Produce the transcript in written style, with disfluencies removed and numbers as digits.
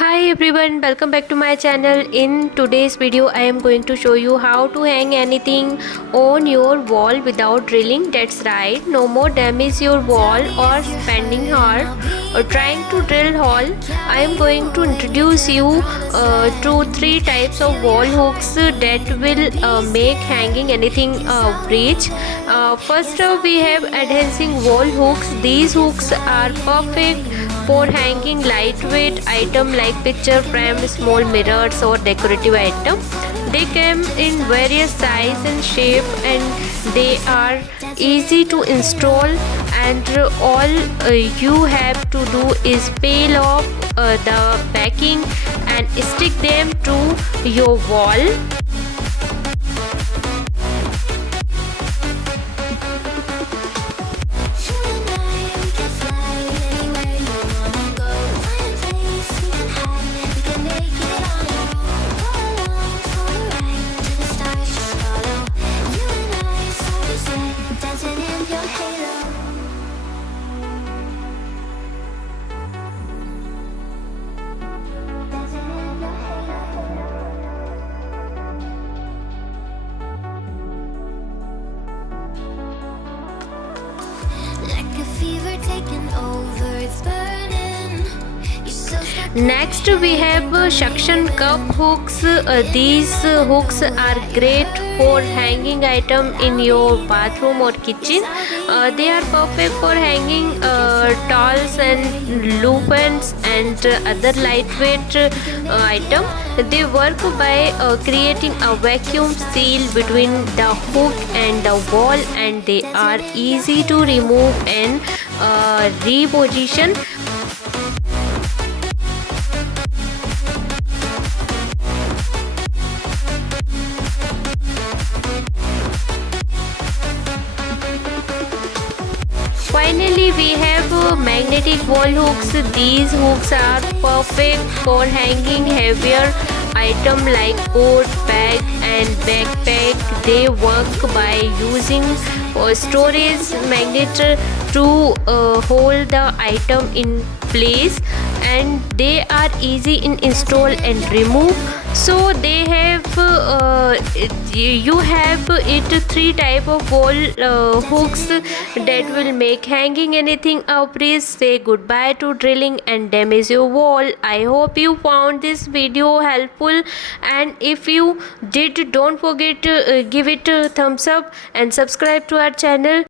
Hi everyone, welcome back to my channel. In today's video I am going to show you how to hang anything on your wall without drilling. That's right, no more damage your wall or spending hard or trying to drill hole. I am going to introduce you to three types of wall hooks that will make hanging anything breach. First we have adhesive wall hooks. These hooks are perfect for hanging lightweight item like picture frame, small mirrors or decorative item. They come in various size and shape and they are easy to install, and all you have to do is peel off the backing and stick them to your wall. Next we have suction cup hooks. These hooks are great for hanging item in your bathroom or kitchen. They are perfect for hanging towels and loofahs and other lightweight item. They work by creating a vacuum seal between the hook and the wall, and they are easy to remove and reposition. Finally, we have magnetic wall hooks. These hooks are perfect for hanging heavier items like coat, bag and backpack. They work by using storage magnet to hold the item in place, and they are easy in install and remove. So they have you have it three type of wall hooks that will make hanging anything breach. Say goodbye to drilling and damage your wall. I hope you found this video helpful, and if you did, don't forget to give it a thumbs up and subscribe to our channel.